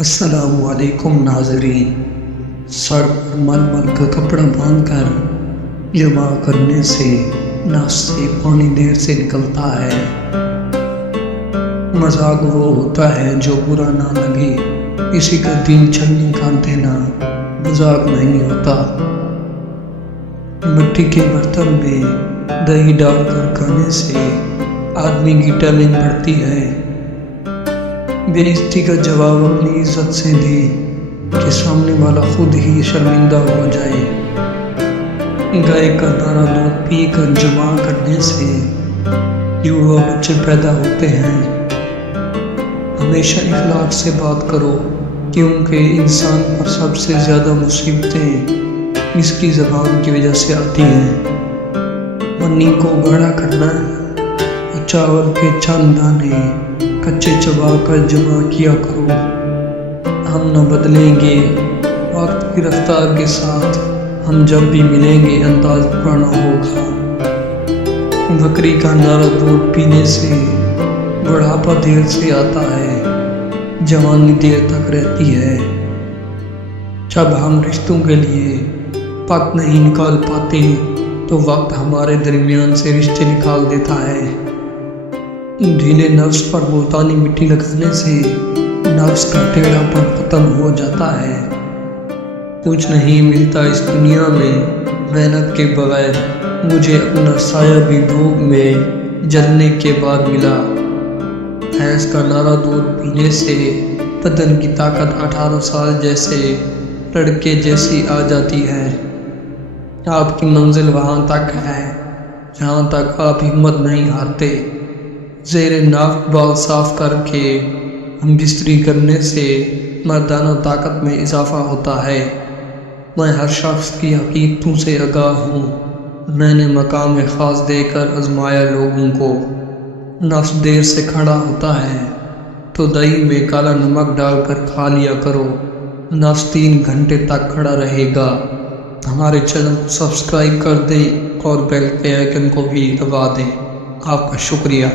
السلام علیکم ناظرین، سر پر مل مل کا کپڑا باندھ کر جمع کرنے سے نفس سے پانی دیر سے نکلتا ہے۔ مذاق وہ ہوتا ہے جو برا نہ لگے، کسی کا دل چھلنی کر دینا مذاق نہیں ہوتا۔ مٹی کے برتن میں دہی ڈال کر کھانے سے آدمی کی ٹیلنٹ بڑھتی ہے۔ بے عزتی کا جواب اپنی عزت سے دے کہ سامنے والا خود ہی شرمندہ ہو جائے۔ گائے کا نارا دودھ پی کر جمع کرنے سے یووا بچے پیدا ہوتے ہیں۔ ہمیشہ اخلاق سے بات کرو، کیونکہ انسان پر سب سے زیادہ مصیبتیں اس کی زبان کی وجہ سے آتی ہیں۔ پانی کو گاڑھا کرنا اور چاول کے چند دانے کچے چبا کر جمع کیا کرو۔ ہم نہ بدلیں گے وقت کی رفتار کے ساتھ، ہم جب بھی ملیں گے انداز پرانا ہوگا۔ بکری کا نارا دودھ پینے سے بڑھاپا دیر سے آتا ہے، جوانی دیر تک رہتی ہے۔ جب ہم رشتوں کے لیے وقت نہیں نکال پاتے تو وقت ہمارے درمیان سے رشتے نکال دیتا ہے۔ ڈھیلے نفس پر ملتانی مٹی لگانے سے نفس کا ٹیڑھا پن ختم ہو جاتا ہے۔ کچھ نہیں ملتا اس دنیا میں محنت کے بغیر، مجھے اپنا سایہ بھی دھوپ میں جلنے کے بعد ملا۔ بھینس کا نارا دودھ پینے سے بدن کی طاقت 18 سال جیسے لڑکے جیسی آ جاتی ہے۔ آپ کی منزل وہاں تک ہے جہاں تک آپ ہمت نہیں ہارتے۔ زیر ناف بال صاف کر کے ہم بستری کرنے سے مردانہ طاقت میں اضافہ ہوتا ہے۔ میں ہر شخص کی حقیقتوں سے آگاہ ہوں، میں نے مقام خاص دے کر آزمایا لوگوں کو۔ نفس دیر سے کھڑا ہوتا ہے تو دہی میں کالا نمک ڈال کر کھا لیا کرو، نفس 3 گھنٹے تک کھڑا رہے گا۔ ہمارے چینل کو سبسکرائب کر دیں اور بیل کے آئیکن کو بھی دبا دیں۔ آپ کا شکریہ۔